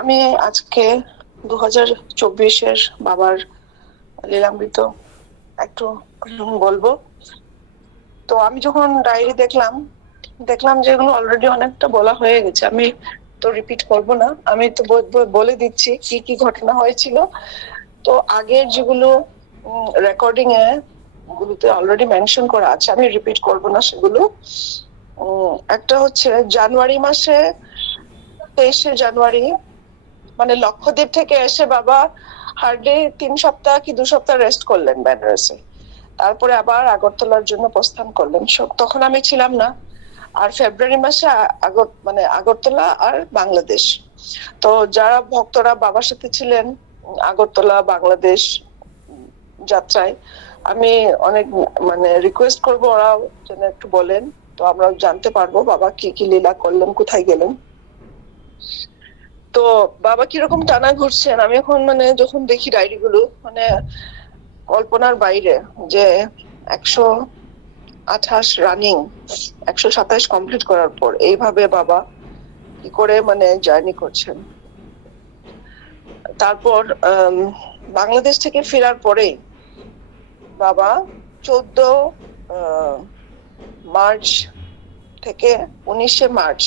আমি আজকে 2024-এর বাবার লীলামৃত একটু বলবো। তো আমি যখন ডায়েরি দেখলাম যে এগুলো অলরেডি অনেকটা বলা হয়ে গেছে, আমি তো রিপিট করব না। আমি তো বলে দিচ্ছি কি কি ঘটনা হয়েছিল। তো আগের যেগুলো রেকর্ডিং এ গুলোতে অলরেডি মেনশন করা আছে, আমি রিপিট করব না সেগুলো। একটা হচ্ছে জানুয়ারি মাসে, 23শে জানুয়ারি, মানে লক্ষদ্বীপ থেকে এসে বাবা হার্ডলি 3 সপ্তাহ কি 2 সপ্তাহ রেস্ট করলেন বেনারসে। তারপরে আবার আগরতলার জন্য প্রস্থান করলেন। তখন আমি ছিলাম না। আর ফেব্রুয়ারি মাসে মানে আগরতলা আর বাংলাদেশ। তো যারা ভক্তরা বাবার সাথে ছিলেন আগরতলা বাংলাদেশ যাত্রায়, আমি অনেক মানে রিকোয়েস্ট করবো ওরাও যেন একটু বলেন, তো আমরা জানতে পারবো বাবা কি কি লীলা করলেন, কোথায় গেলেন। তো বাবা কিরকম টানা ঘুরছেন, আমি এখন মানে যখন দেখি ডায়েরি গুলো, মানে কল্পনার বাইরে। যে 128 রানিং, 127 কমপ্লিট করার পর এইভাবে বাবা কি করে মানে জার্নি করছেন। তারপর বাংলাদেশ থেকে ফেরার পরে বাবা 14 মার্চ থেকে 19 মার্চ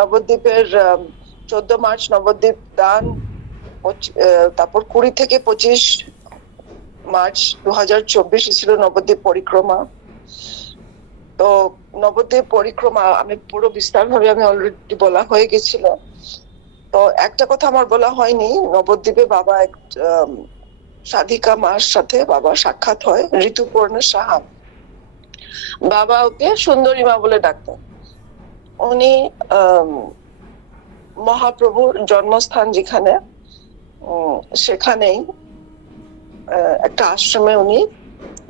নবদ্বীপের 14 মার্চ নবদ্বীপ দান, তারপর 20 থেকে 25 মার্চ 2024 ছিল নবদ্বীপ পরিক্রমা। তো নবদ্বীপ পরিক্রমা আমি পুরো বিস্তার ভাবে আমি অলরেডি বলা হয়ে গেছিল। তো একটা কথা আমার বলা হয়নি, নবদ্বীপে বাবা এক সাধিকা মার সাথে বাবা সাক্ষাৎ হয়, ঋতুপর্ণা সাহা। বাবা ওকে সুন্দরী মা বলে ডাকতেন। উনি মহাপ্রভুর জন্মস্থান যেখানে, সেখানেই একটা আশ্রমে উনি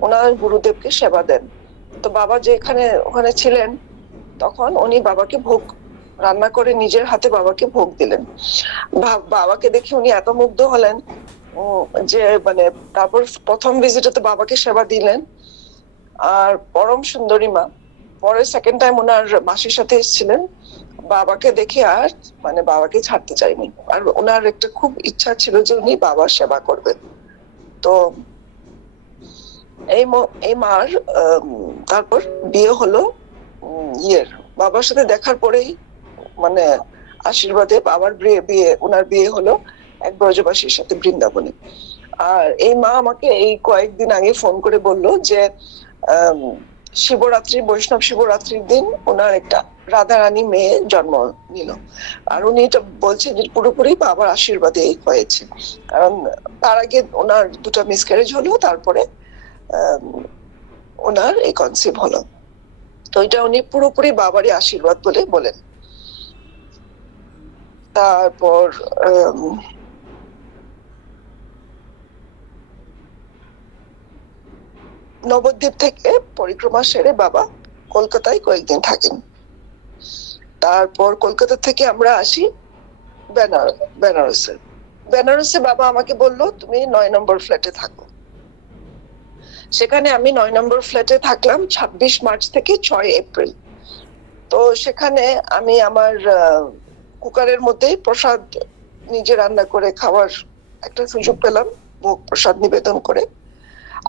ওনার গুরুদেবকে সেবা দেন। তো বাবা যেখানে ওখানে ছিলেন, তখন উনি বাবাকে ভোগ রান্না করে নিজের হাতে বাবাকে ভোগ দিলেন। বাবাকে দেখে উনি এত মুগ্ধ হলেন যে মানে তারপর প্রথম ভিজিটে তো বাবাকে সেবা দিলেন। আর পরম সুন্দরী মা পরে সেকেন্ড টাইম ওনার মাসির সাথে এসেছিলেন, বাবাকে দেখে আর মানে বাবাকে ছাড়তে চাইনি। আর ওনার একটা খুব ইচ্ছা ছিল যে উনি বাবার সেবা করবেন। তো এই মার তারপর বিয়ে হলো। বাবার সাথে দেখার পরেই মানে আশীর্বাদে বাবার ওনার বিয়ে হলো এক ব্রজবাসীর সাথে বৃন্দাবনে। আর এই মা আমাকে এই কয়েকদিন আগে ফোন করে বলল যে শিবরাত্রি, বৈষ্ণব শিবরাত্রির দিন ওনার একটা রাধারানী মেয়ে জন্ম নিল। আর উনি এটা বলছেন যে পুরোপুরি বাবার আশীর্বাদে হয়েছে, কারণ তার আগে ওনার 2টা মিসক্যারেজ হলো, তারপরে ওনার এই কনসিভ হলো। তো এটা উনি পুরোপুরি বাবারই আশীর্বাদ বলে বলেন। তারপর নবদ্বীপ থেকে পরিক্রমা সেরে বাবা কলকাতায় কয়েকদিন থাকেন। তারপর কলকাতা থেকে আমরা আসি বেনারসে। বেনারসে বাবা আমাকে বললো তুমি 9 নম্বর ফ্ল্যাটে থাকো। সেখানে আমি 9 নম্বর ফ্ল্যাটে থাকলাম 26 মার্চ থেকে 6 এপ্রিল। তো সেখানে আমি আমার কুকারের মধ্যেই প্রসাদ নিজে রান্না করে খাওয়ার একটা সুযোগ পেলাম, ভোগ প্রসাদ নিবেদন করে।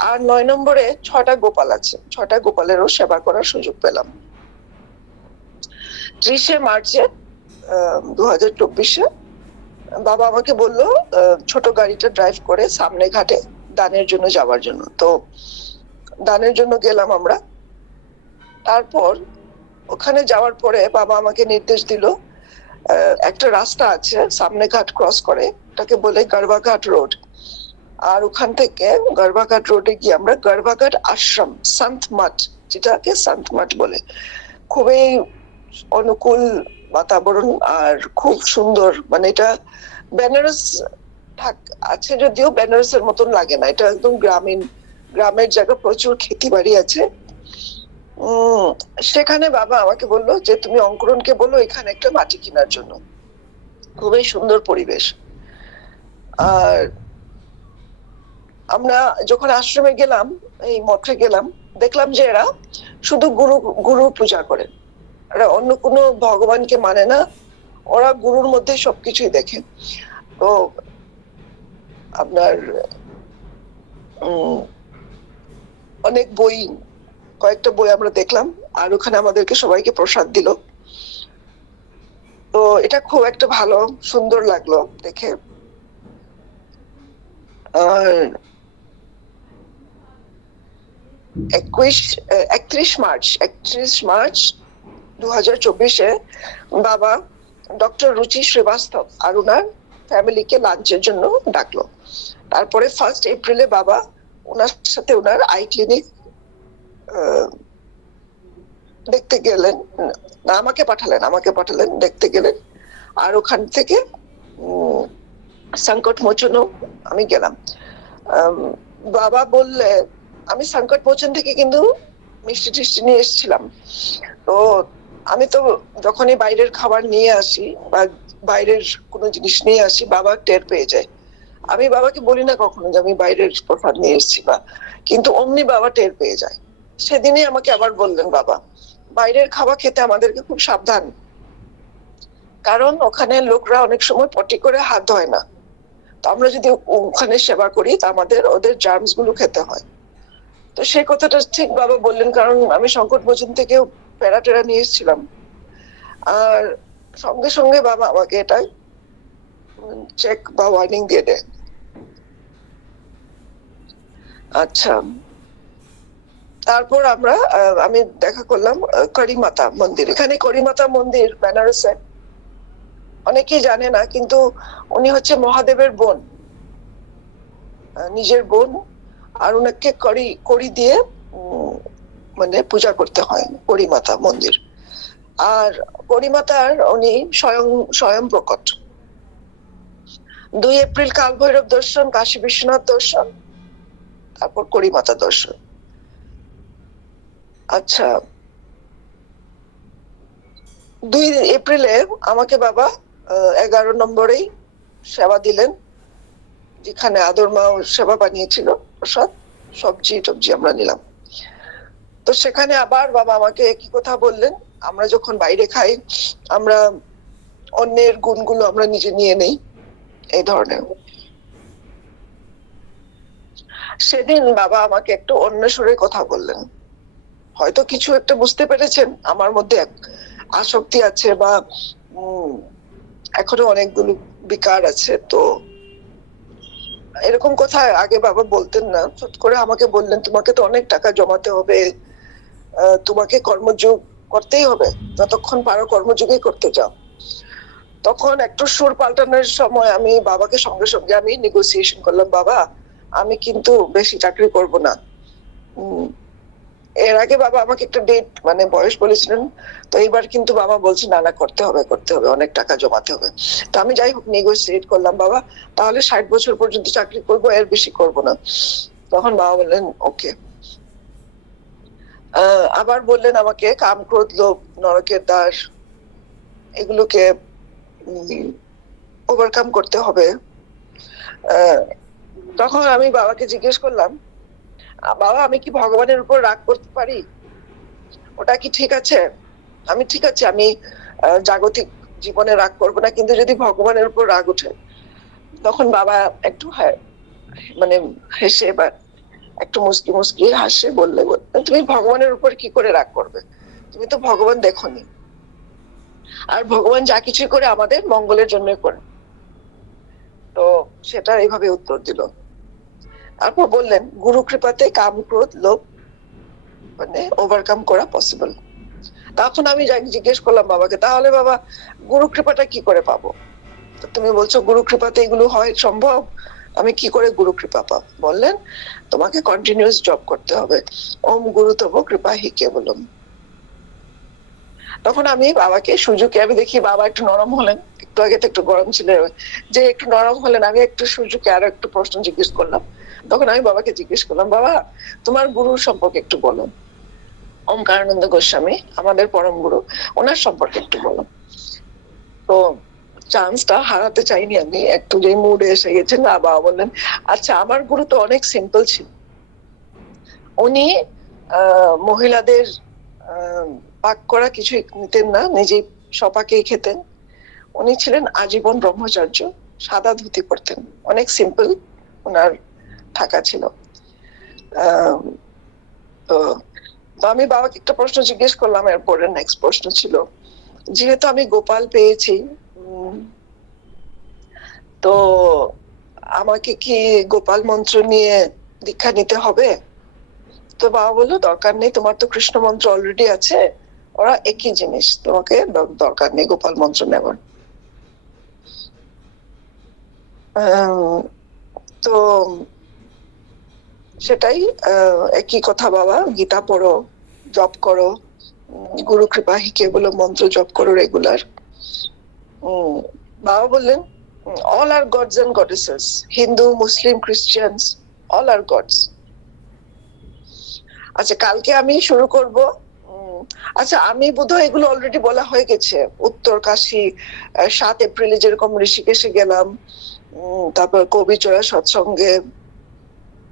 আর 9 নম্বরে 6টা গোপাল আছে, 6টা গোপালেরও সেবা করার সুযোগ পেলাম। 30 মার্চে 2024-এ বাবা আমাকে বললো ছোট গাড়িটা ড্রাইভ করে সামনে ঘাটে দানের জন্য যাওয়ার জন্য। তো দানের জন্য গেলাম আমরা। তারপর ওখানে যাওয়ার পরে বাবা আমাকে নির্দেশ দিল, একটা রাস্তা আছে সামনে ঘাট ক্রস করে, ওটাকে বলে গর্ভাঘাট রোড। আর ওখান থেকে গর্ভাঘাট রোডে গিয়ে আমরা গর্ভাঘাট আশ্রম, সন্ত মঠ, যেটাকে সন্ত মঠ বলে, খুবই অনুকূল বাতাবরণ আর খুব সুন্দর। মানে এটা বেনারস আছে যদিও বেনারসের মতন লাগে না, এটা একদম গ্রামের জায়গা, প্রচুর খেতি বাড়ি আছে। সেখানে বাবা আমাকে বললো যে তুমি অঙ্কুরনকে বলো এখানে একটা মাটি কেনার জন্য, খুবই সুন্দর পরিবেশ। আর আমরা যখন আশ্রমে গেলাম, এই মঠে গেলাম, দেখলাম যে এরা শুধু গুরু গুরু পূজা করে, এরা অন্য কোনো ভগবানকে মানে না। ওরা গুরুর মধ্যে সবকিছুই দেখে। তো আপনার অনেক বই, কয়েকটা বই আমরা দেখলাম, আর ওখানে আমাদেরকে সবাইকে প্রসাদ দিল। তো এটা খুব একটা ভালো সুন্দর লাগলো দেখে। আর 31 মার্চ 2024 বাবা ডক্টর রুচি শ্রীবাস্তব আর ওনার ফ্যামিলিকে লাঞ্চের জন্য ডাকলো। তারপরে 1 এপ্রিলে বাবা ওনার সাথে ওনার আই ক্লিনিক দেখতে গেলেন, না আমাকে পাঠালেন দেখতে গেলেন। আর ওখান থেকে সংকট মোচনও আমি গেলাম। বাবা বললে, আমি সংকট মোচন থেকে কিন্তু মিষ্টি টিষ্টি নিয়ে এসেছিলাম। তো আমি তো যখনই বাইরের খাবার নিয়ে আসি বা বাইরের কোনো জিনিস নিয়ে আসি, বাবা টের পেয়ে যায়। আমি বাবাকে বলি না কখনো যে আমি বাইরের প্রসাদ নিয়ে এসেছি বা, কিন্তু অমনি বাবা টের পেয়ে যায়। সেদিনই আমাকে আবার বললেন বাবা, বাইরের খাবার খেতে আমাদেরকে খুব সাবধান, কারণ ওখানে লোকরা অনেক সময় পটি করে হাত ধোয় না। তো আমরা যদি ওখানে সেবা করি তা আমাদের ওদের জার্মস গুলো খেতে হয়। তো সেই কথাটা ঠিক বাবা বললেন, কারণ আমি সংকট মোচন থেকে প্যারা টেরা নিয়ে এসেছিলাম। আর সঙ্গে সঙ্গে বাবা আমাকে এটা চেক বা ওয়ার্নিং দিয়ে দেয়। আচ্ছা, তারপর আমি দেখা করলাম করিমাতা মন্দির। এখানে করিমাতা মন্দির বেনারসে, অনেকেই জানে না, কিন্তু উনি হচ্ছে মহাদেবের বোন, নিজের বোন। আর ওনাকে কড়ি দিয়ে মানে পূজা করতে হয় করিমাতা মন্দির। আর করিমাতার উনি স্বয়ং প্রকট। 2 এপ্রিল কাল ভৈরব দর্শন, কাশী বিশ্বনাথ দর্শন, তারপর করিমাতা দর্শন। আচ্ছা, 2 এপ্রিলে আমাকে বাবা 11 নম্বরেই সেবা দিলেন, যেখানে আদর মা সেবা বানিয়েছিল, প্রসাদ সবজি টবজি আমরা নিলাম। তো সেখানে আবার বাবা আমাকে একই কথা বললেন, আমরা যখন বাইরে খাই আমরা অন্যের গুণগুলো আমরা নিজে নিয়ে নেই, এই ধরনের। সেদিন বাবা আমাকে একটু অন্য সুরে কথা বললেন। হয়তো কিছু একটা বুঝতে পেরেছেন আমার মধ্যে আসক্তি আছে বা এখনো অনেকগুলো বিকার আছে। তো এরকম কথা আগে বাবা বলতেন না, চট করে আমাকে বললেন, তোমাকে তো অনেক টাকা জমাতে হবে, তোমাকে কর্মযোগ করতেই হবে, যতক্ষণ পারো কর্মযোগই করতে যাও। তখন একটু সুর পাল্টানোর সময় আমি বাবাকে সঙ্গে সঙ্গে আমি নেগোসিয়েশন করলাম, বাবা আমি কিন্তু বেশি চাকরি করব না। এর আগে বাবা আমাকে একটা ডেট মানে বয়স বলেছিলেন, তো এবার কিন্তু বাবা বলছে না না করতে হবে, অনেক টাকা জমাতে হবে। তো আমি যাই হোক নেগোসিয়েট করলাম, বাবা তাহলে 60 বছর পর্যন্ত চাকরি করব, এর বেশি করব না। তখন বাবা বললেন ওকে। আবার বললেন আমাকে কাম ক্রোধ লোভ নরকের দ্বার এগুলোকে ওভারকাম করতে হবে। তখন আমি বাবাকে জিজ্ঞেস করলাম, বাবা আমি কি ভগবানের উপর রাগ করতে পারি? ওটা কি ঠিক আছে? ঠিক আছে, আমি জাগতিক জীবনে রাগ করবো না, কিন্তু যদি ভগবানের উপর রাগ উঠে? তখন বাবা একটু মানে হেসে বা একটু মুসকি মুসকি হাসে বললে, তুমি ভগবানের উপর কি করে রাগ করবে? তুমি তো ভগবান দেখোনি, আর ভগবান যা কিছু করে আমাদের মঙ্গলের জন্য করে। তো সেটা এইভাবে উত্তর দিল। তারপর বললেন, গুরু কৃপাতে কাম ক্রোধ লোভ মানে ওভারকাম করা পসিবল। তখন আমি জিজ্ঞেস করলাম বাবাকে, তাহলে বাবা গুরু কৃপাটা কি করে পাবো? তুমি বলছো গুরু কৃপাতে এগুলো হয় সম্ভব, আমি কি করে গুরু কৃপা পাবো? বললেন, তোমাকে কন্টিনিউয়াস জব করতে হবে, ওম গুরু তব কৃপা হি কেবলম। তখন আমি বাবাকে সুযোগে, আমি দেখি বাবা একটু নরম হলেন, একটু আগে তো একটু গরম ছিল, যে একটু নরম হলেন, আমি একটু সুযোগে আরো একটু প্রশ্ন জিজ্ঞেস করলাম। তখন আমি বাবাকে জিজ্ঞেস করলাম, বাবা তোমার গুরুর সম্পর্কে একটু বলো, ওমকারানন্দ গোস্বামী আমাদের পরম গুরু, ওনার সম্পর্কে একটু বলো। তো চান্সটা হারাতে চাইনি আমি, একটু যে মুডে এসে গেছে না, বাবা বললেন, আচ্ছা আমার গুরু তো অনেক সিম্পল ছিল, উনি মহিলাদের পাক করা কিছুই নিতেন না, নিজে সপাকেই খেতেন। উনি ছিলেন আজীবন ব্রহ্মচার্য, সাদা ধুতি পরতেন, অনেক সিম্পল ওনার থাকা ছিল। তো তো আমি বাবাকে একটা প্রশ্ন জিজ্ঞেস করলাম, এরপরে নেক্সট প্রশ্ন ছিল, যেহেতু আমি গোপাল পেয়েছি, তো আমাকে কি গোপাল মন্ত্র নিয়ে দীক্ষা নিতে হবে? তো বাবা বললো, দরকার নেই, তোমার তো কৃষ্ণ মন্ত্র অলরেডি আছে, ওরা একই জিনিস, তোমাকে দরকার নেই গোপাল মন্ত্র নেবার। তো সেটাই, একই কথা বাবা, গীতা পড়ো, জপ করো, গুরু কৃপা হিকে বলো মন্ত্র জপ করো রেগুলার। বাবা বললেন, all are gods and goddesses, Hindu, Muslim, Christians, all are gods. আচ্ছা, কালকে আমি শুরু করব। আচ্ছা, আমি বোধহয় এগুলো অলরেডি বলা হয়ে গেছে। উত্তর কাশী 7 এপ্রিলে যেরকম ঋষিকেশে গেলাম, তারপর কবিচড়া সৎসঙ্গে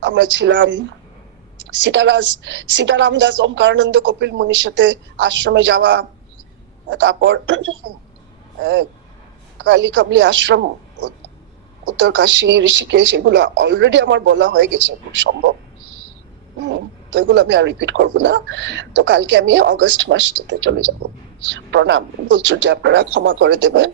আমরা ছিলাম, সীতারাম দাস, ওমকারানন্দ, কপিল মুনির সাথে আশ্রমে যাওয়া, তারপর কালী কামলি আশ্রম, উত্তরকাশী, ঋষিকেশ, এগুলো অলরেডি আমার বলা হয়ে গেছে খুব সম্ভব। তো এগুলো আমি আর রিপিট করবো না। তো কালকে আমি অগস্ট মাসটাতে চলে যাব। প্রণাম, বলছো যে আপনারা ক্ষমা করে দেবেন।